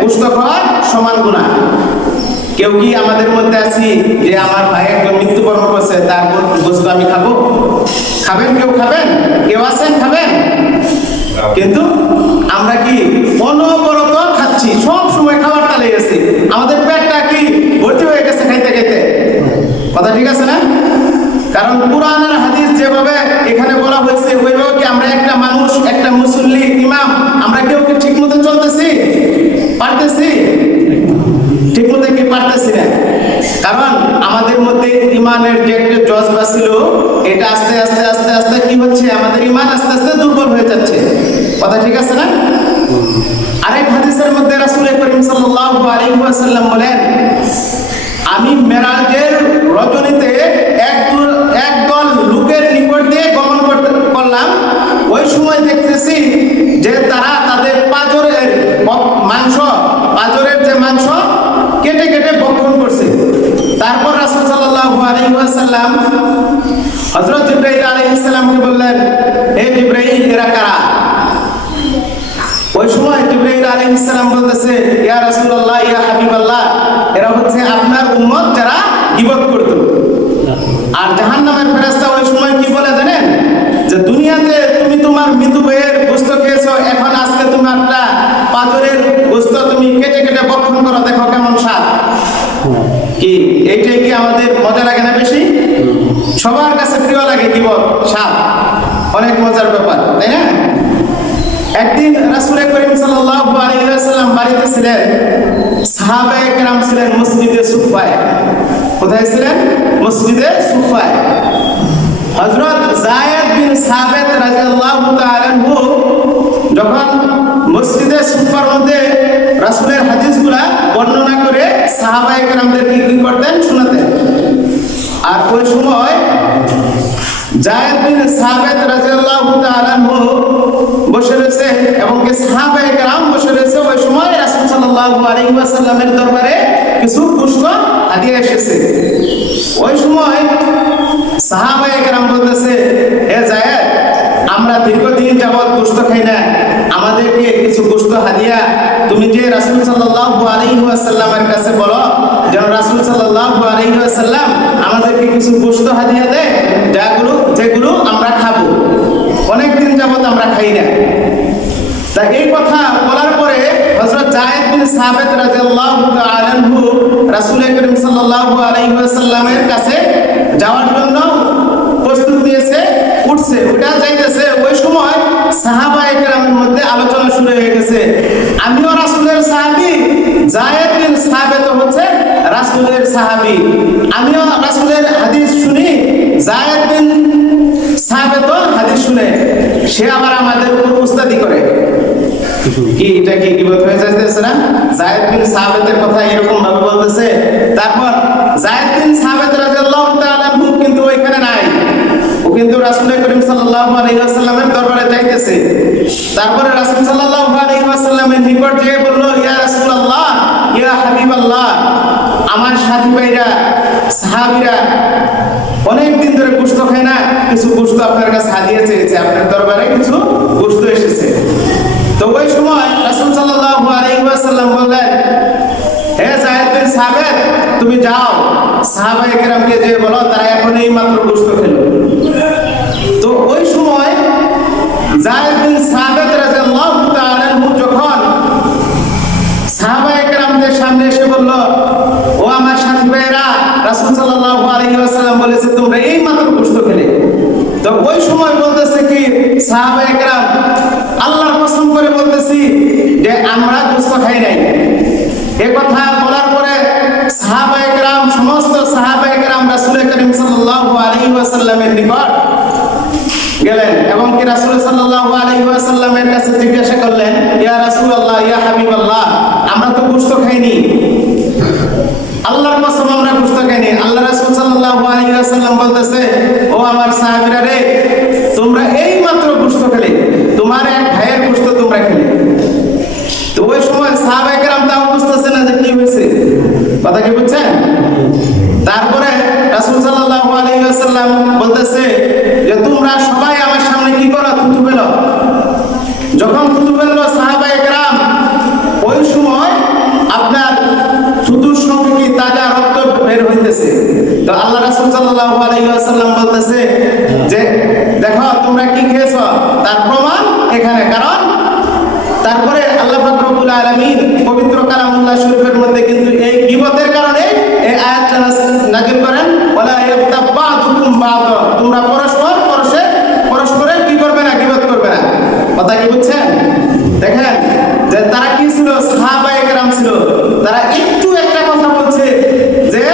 গোশত খাওয়ার সমান গুনাহ। কেউ কি আমাদের মধ্যে আছি যে আমার ভাই একজন মৃত্যুবরণ করছে, তার গোশত আমি খাবো? খাবেন? কেউ খাবেন? কেউ আছেন খাবেন? কিন্তু আমরা কি অনবরত খাচ্ছি, সব সময় খাবার তালে গেছি, আমাদের পেটটা কি ভর্তি হয়ে গেছে খাইতে খাইতে। কথা ঠিক আছে না? কারণ কুরআন আর হাদিস যেভাবে এখানে বলা হয়েছে ওইভাবে কি আমরা একটা মানুষ, একটা মুসল্লি, ইমাম, আমরা কেউ কি ঠিক মতো চলতেছি? পারতেছি? ঠিক মতো কি পারতেছি না? কারণ আমাদের মধ্যে ইমানের যে একটা জজবা ছিল, এটা আস্তে আস্তে আস্তে আস্তে কি হচ্ছে, আমাদের ইমান আস্তে আস্তে দুর্বল হয়ে যাচ্ছে। কথা ঠিক আছে না? আরেক হাদিসের মধ্যে রাসূল করিম সাল্লাল্লাহু আলাইহি ওয়াসাল্লাম বলেন, আমি মেরাজের রজনীতে একদল লোকের নিকট দিয়ে গমন করলাম। ওই সময় দেখতেছি যে তারা তাদের পাঁজরের মাংস, পাঁজরের যে মাংস কেটে কেটে ভক্ষণ করছে। তারপর রাসূল সাল্লাল্লাহু আলাইহি ওয়াসাল্লাম হযরত জিবরাইল আলাইহিস সালামকে বললেন, হে জিবরাইল, এরা কারা? ওই সময় জিবরাইল আলাইহিস সালাম বলতেছে, ইয়া রাসূলুল্লাহ, ইয়া হাবিবাল্লাহ, এরা হচ্ছে আপনার উম্মত যারা গীবত করত। আর জাহান্নামের ফেরেশতা ওই সময় কি বলে জানেন? যে দুনিয়াতে তুমি তোমার মৃত্যু ভাইয়ের গোশত খেয়েছো, এখন আজকে তোমারটা পাঁজরের গোশত তুমি কেটে কেটে ভক্ষণ করো, দেখো কেমন স্বাদ। কি এইটাই কি আমাদের মজা লাগে না বেশি? সবার কাছে প্রিয় লাগে গীবত, স্বাদ, অনেক মজার ব্যাপার, তাই না? একদিন রাসূল করিম সাল্লাল্লাহু আলাইহি ওয়াসাল্লাম বাড়িতে ছিলেন, সাহাবায়ে কেরাম ছিলেন মসজিদে সুফায়। কোথায় ছিলেন? মসজিদে সুফায়। হযরত যায়েদ বিন সাবিত রাদিয়াল্লাহু তাআলা আনহু যখন মসজিদে সুফার মধ্যে রাসূলের হাদিসগুলা বর্ণনা করে সাহাবায়ে কেরামদেরকে কি করতেন? শোনাতেন। আর ওই সময় যায়েদ বিন সাবিত রাদিয়াল্লাহু তাআলা আনহু বসে রয়েছে এবং সাহাবায়ে কেরাম বসে রয়েছে। ওই সময় রাসূল সাল্লাল্লাহু আলাইহি ওয়াসাল্লামের দরবারে কিছু গোশত হাদিয়া এসেছে। ওই সময় সাহাবায়ে কেরাম বলতেছে, হে যায়েদ, আমরা দীর্ঘদিন যাবত গোশত খাই না, আমাদেরকে কিছু গোশত হাদিয়া তুমি যে রাসূল সাল্লাল্লাহু আলাইহি ওয়াসাল্লামের কাছে বলো, যেন রাসূল সাল্লাল্লাহু আলাইহি ওয়াসাল্লাম আমাদেরকে কিছু গোশত হাদিয়া দেয়, যেগুলো আমরা খাবো, অনেকদিন যাবত আমরা খাই না। তা এই কথা বলার পরে হযরত যায়েদ বিন সাবিত রাদিয়াল্লাহু তাআলা আনহু রাসূল করিম সাল্লাল্লাহু আলাইহি ওয়াসাল্লামের কাছে যাওয়ার জন্য প্রস্তুত নিয়েছে, উঠছে, ওটা যাইতেছে। ওই সময় সাহাবায়ে কেরামের মধ্যে আলোচনা শুরু হয়ে গেছে, আমিও রাসূলের সাহাবী, যায়েদ বিন সাবিত হচ্ছে রাসূলের সাহাবী, আমিও রাসূলের হাদিস শুনি, যায়েদ বিন সাবিত হাদিস শুনে, সে আবার আমাদের উপর উস্তাদি করে। কি এটা কি গীবত হয়ে যাচ্ছে না? যায়েদ বিন সাবিতের কথা এরকম ভাবে বলতেছে। তারপর যায়েদ বিন সাবিত রাদিয়াল্লাহু তাআলা আনহু কিন্তু ওইখানে নাই, ও কিন্তু রাসূল করিম সাল্লাল্লাহু আলাইহি ওয়াসাল্লামের দরবারে যাইতেছে। তারপরে রাসূল সাল্লাল্লাহু আলাইহি ওয়াসাল্লামের নিকট যেয়ে বলল, ইয়া রাসূলুল্লাহ, ইয়া হাবিবাল্লাহ, আমার সাথী ভাইরা, সাহাবীরা অনেক দিন ধরে গোশত খায় না, কিছু গোশত আপনার কাছে হাদিয়া চেয়েছে, আপনার দরবারে কিছু গোশত এসেছে। তো ওই সময় রাসূল সাল্লাল্লাহু আলাইহি ওয়াসাল্লাম বললেন, হে যায়েদ বিন সাবিত, তুমি যাও সাহাবায়ে কেরামকে যে বলো তারা এখন এই মাত্র গোশত খেলো। তো ওই সময় যায়েদ বিন সাবিত রাদিয়াল্লাহু তাআলা আনহু যখন সাহাবায়ে কেরামদের সামনে এসে বলল, ও আমার সাথী ভাইরা, রাসূল সাল্লাল্লাহু আলাইহি ওয়াসাল্লাম বলেছে তোমরা এই মাত্র গোশত খেলে। তো ওই সময় বলতেছে কি সাহাবায়ে কেরাম, আল্লাহর কসম করে বলতেছি যে আমরা গোশত খাই নাই। এই কথা বলার পরে সাহাবায়ে কেরাম, সমস্ত সাহাবায়ে কেরাম রাসূল করিম সাল্লাল্লাহু আলাইহি ওয়াসাল্লামের নিকট গেলেন এবং কি রাসূল সাল্লাল্লাহু আলাইহি ওয়াসাল্লামের কাছে জিজ্ঞাসা করলেন, ইয়া রাসূলুল্লাহ, ইয়া হাবিবাল্লাহ, আমরা তো গোশত খাইনি, আল্লাহর কসম আমরা গোশত খাইনি। আল্লাহ রাসূল সাল্লাল্লাহু আলাইহি ওয়াসাল্লাম বলতেছে, ও আমার সাহাবীরা রে, তোমরা এই মাত্র গোশত খেলে, তোমার এক ভাইয়ের গোশত তোমরা খেলে। তো ওই সময় সাহাবায়ে কেরাম তাও বুঝতেছে না যে কি হয়েছে, কথা কি বুঝছেন? তারপরে রাসূল সাল্লাল্লাহু আলাইহি ওয়াসাল্লাম বলতেছে যে তোমরা সবাই আমার সামনে কি করো? থুতু ফেলো। যখন থুতু ফেললো সাহাবায়ে কেরাম, ওই সময় তো আল্লাহ রাসূল সাল্লাল্লাহু আলাইহি ওয়াসাল্লাম বলতেছে যে দেখো তোমরা কি খেয়েছো তার প্রমাণ এখানে। কারণ তারপরে আল্লাহ পাক রব্বুল আলামিন পবিত্র কালামুল্লাহ শরীফের মধ্যে কিন্তু এই গীবতের কারণে এই আয়াতটা নাযিল করেন, ওয়ালা ইয়াগতাব বা'দুকুম বা'দ, তোমরা পরস্পরের কি করবে না, গীবত করবে না। কথা কি বুঝছেন? দেখেন যে তারা কি ছিল, সাহাবায়ে কেরাম ছিল, তারা একটু একটা কথা বলছে যে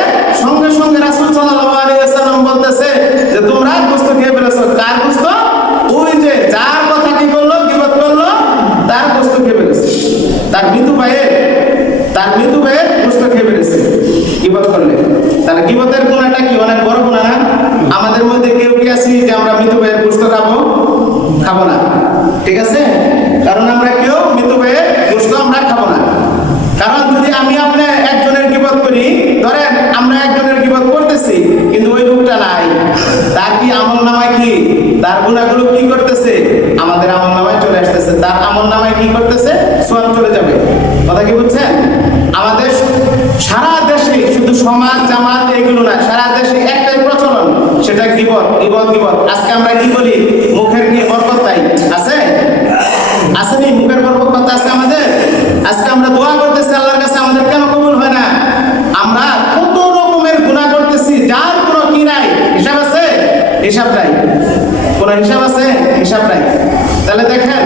সঙ্গে সঙ্গে রাসূল সাল্লাল্লাহু আলাইহি ওয়াসাল্লাম বলতেছে যে তোমরা গোশত খেয়ে ফেলেছো। কার গোশত? ওই যে যার কথা কি করলো, গীবত করলো, তার গোশত খেয়ে ফেলেছে। তার মৃত্যু ভাইয়ের গোশত খেয়ে ফেলেছে গীবত করলে। তাহলে গীবতের গুনাহটা কি অনেক বড় গুনাহ না? আমাদের মধ্যে কেউ কি আছি যে আমরা মৃত্যু ভাইয়ের গোশত খাবো না? ঠিক আছে, কারণ আমরা কেউ মৃত্যু ভাইয়ের গোশত আমরা খাবো না। কারণ যদি আমি আপনি একজনের গীবত করি, ধরেন আমরা একজনের গীবত করতেছি কিন্তু ওই লোকটা নাই, তার কি আমলনামায় কি তার গুনাহগুলো কি করতেছে? আমাদের আমলনামায় চলে আসতেছে। তার আমলনামায় কি করতেছে? সওয়াব চলে যাবে। কথা কি বুঝছেন? আমাদের সারা দেশে শুধু সমাজ জামাত এগুলো না, সারা দেশে একটাই প্রচলন, সেটা গীবত। আজকে আমরা কি বলি? মুখের কি বরকত নাই? আছে? আসেনি মুখের বরকত আছে আমাদের? আজকে আমরা দোয়া করতেছি আল্লাহর কাছে, আমাদের কেন কবুল হয় না? আমরা কত রকমের গুনাহ করতেছি যার কোনো কি নাই, হিসাব আছে? হিসাব নাই। কোন হিসাব আছে? হিসাব নাই। তাহলে দেখেন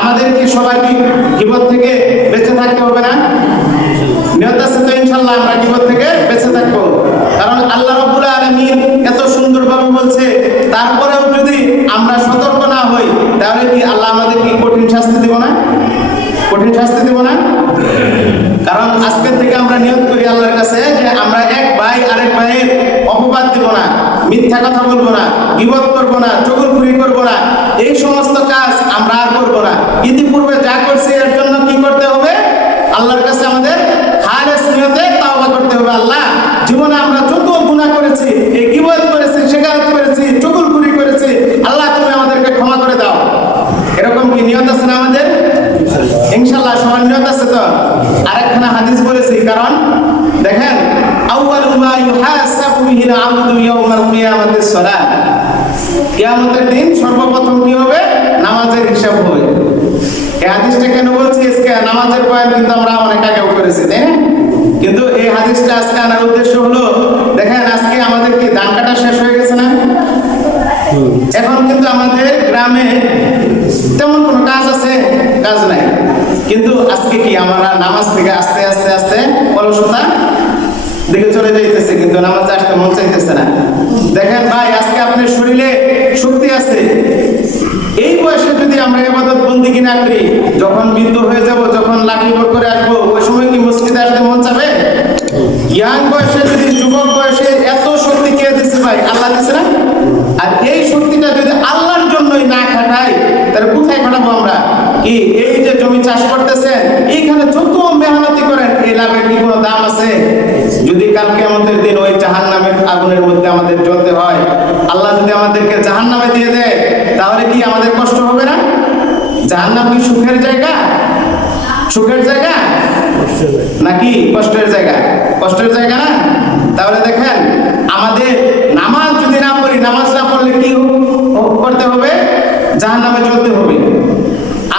আমাদের কি সবার কি গীবত থেকে বেঁচে থাকতে হবে না? নিয়ত আছে তো ইনশাআল্লাহ আমরা গীবত থেকে বেঁচে থাকবো। কারণ আল্লাহ রাব্বুল আলামিন এত সুন্দরভাবে বলছে, তারপরেও যদি আমরা সতর্ক না হই তাহলে কি আল্লাহ আমাদের কি কঠিন শাস্তি দিব না? কারণ আজকে থেকে আমরা নিয়ত করি আল্লাহর কাছে যে আমরা এক ভাই আরেক ভাইয়ের অপবাদ দিব না, মিথ্যা কথা বলবো না, গীবত করবো না, চগলখুরি করবো না, এই সমস্ত কাজ আমরা আর করবো না। ইতিপূর্বে যা করছি এর জন্য কি করতে হবে? আল্লাহর কাছে আমাদের খালেস নিয়তে তাওবা করতে হবে। আল্লাহ, জীবনে আমরা যত গুনাহ করেছি, এই গীবত করেছি, শিকায়ত করেছি, চগলখুরি করেছি, আল্লাহ তুমি আমাদেরকে ক্ষমা করে দাও। এরকম কি নিয়ত আছে না আমাদের? ইনশাআল্লাহ সবার নিয়ত আছে তো? আরেকখানা হাদিস বলেছি, কারণ দেখেন আউয়ালু মা ইউহাসাবু বিহিল আবদু ইয়াউমাল কিয়ামাতিস সালাত, কিয়ামতের দিন সর্বপ্রথম কি হবে? নামাজের হিসাব হবে। এই হাদিসটা কেন বলছি? আজকে নামাজের বয়ান কিন্তু আমরা অনেক আগেও করেছি, তাই না? কিন্তু এই হাদিসটা আজকে আনার উদ্দেশ্য হলো, দেখেন আজকে আমাদের কি ধান কাটা শেষ হয়ে গেছে না? এখন কিন্তু আমাদের গ্রামে তেমন কোনো কাজ আছে? কাজ নাই। কিন্তু আজকে কি আমরা নামাজ থেকে আস্তে আস্তে আস্তে অলসতা দিকে চলে যাইতেছে, কিন্তু নামাজ আসতে মন চাইতেছে না। দেখেন ভাই, আজকে আপনার শরীরে শক্তি আছে, এই বয়সে যদি আমরা ইবাদত বন্দেগী না করি, যখন বৃদ্ধ হয়ে যাব, যখন লাঠি ভর করে আসবো, ওই সময় কি মসজিদে আসতে মন চাবে? ইয়াং বয়সে যদি, যুবক বয়সে এত শক্তি কে দিচ্ছে ভাই? আল্লাহ দিচ্ছে না? আর এই শক্তিটা যদি আল্লাহর জন্যই না খাটাই, তাহলে কোথায় খাটাবো আমরা? কি এই যে জমি চাষ করতেছেন, এইখানে যত মেহনতি করেন, এই লাভের কি কোনো দাম আছে? যদি কালকে আমাদের দিন ওই জাহান্নামের আগুনের মধ্যে আমাদের জ্বলতে হয়, আল্লাহ যদি আমাদেরকে জাহান্নামে দিয়ে দেয়, তাহলে কি আমাদের কষ্ট হবে না? জাহান্নাম কি সুখের জায়গা? নাকি কষ্টের জায়গা? কষ্টের জায়গা না? তাহলে দেখেন আমাদের নামাজ যদি না পড়ি, নামাজ না পড়লে কি করতে হবে? জাহান্নামে জ্বলতে হবে।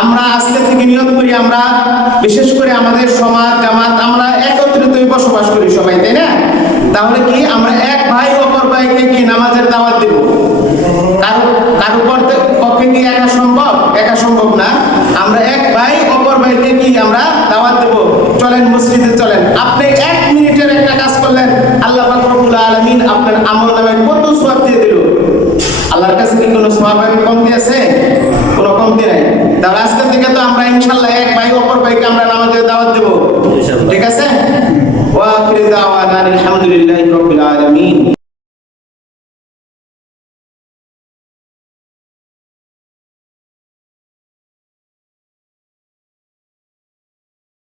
আমরা আজকে থেকে নিয়ত করি, আমরা বিশেষ করে আমাদের সমাজ জামাত আমরা একত্রিতই বসবাস করি সবাই, তাই না? তাহলে কি আমরা এক ভাই অপর ভাইকে কি নামাজের দাওয়াত দেব? কারো পক্ষে কি একা সম্ভব না। আমরা এক ভাই অপর ভাইকে কি আমরা দাওয়াত দেব, চলেন মসজিদে চলেন। আপনি 1 মিনিটের একটা কাজ করলেন, আল্লাহ পাক রব্বুল আলামিন আপনার আমলনামায় কত সওয়াব দিয়ে দিল। আল্লাহর কাছে কি কোনো সওয়াব কমতি আছে? কোনো কমতি নাই। তাহলে আজকে থেকে তো আমরা ইনশাআল্লাহ এক ভাই অপর ভাইকে আমরা নামাজের দাওয়াত দেব, ঠিক আছে? ওয়া আখিরু দাওয়ানা আলহামদুলিল্লাহি রাব্বিল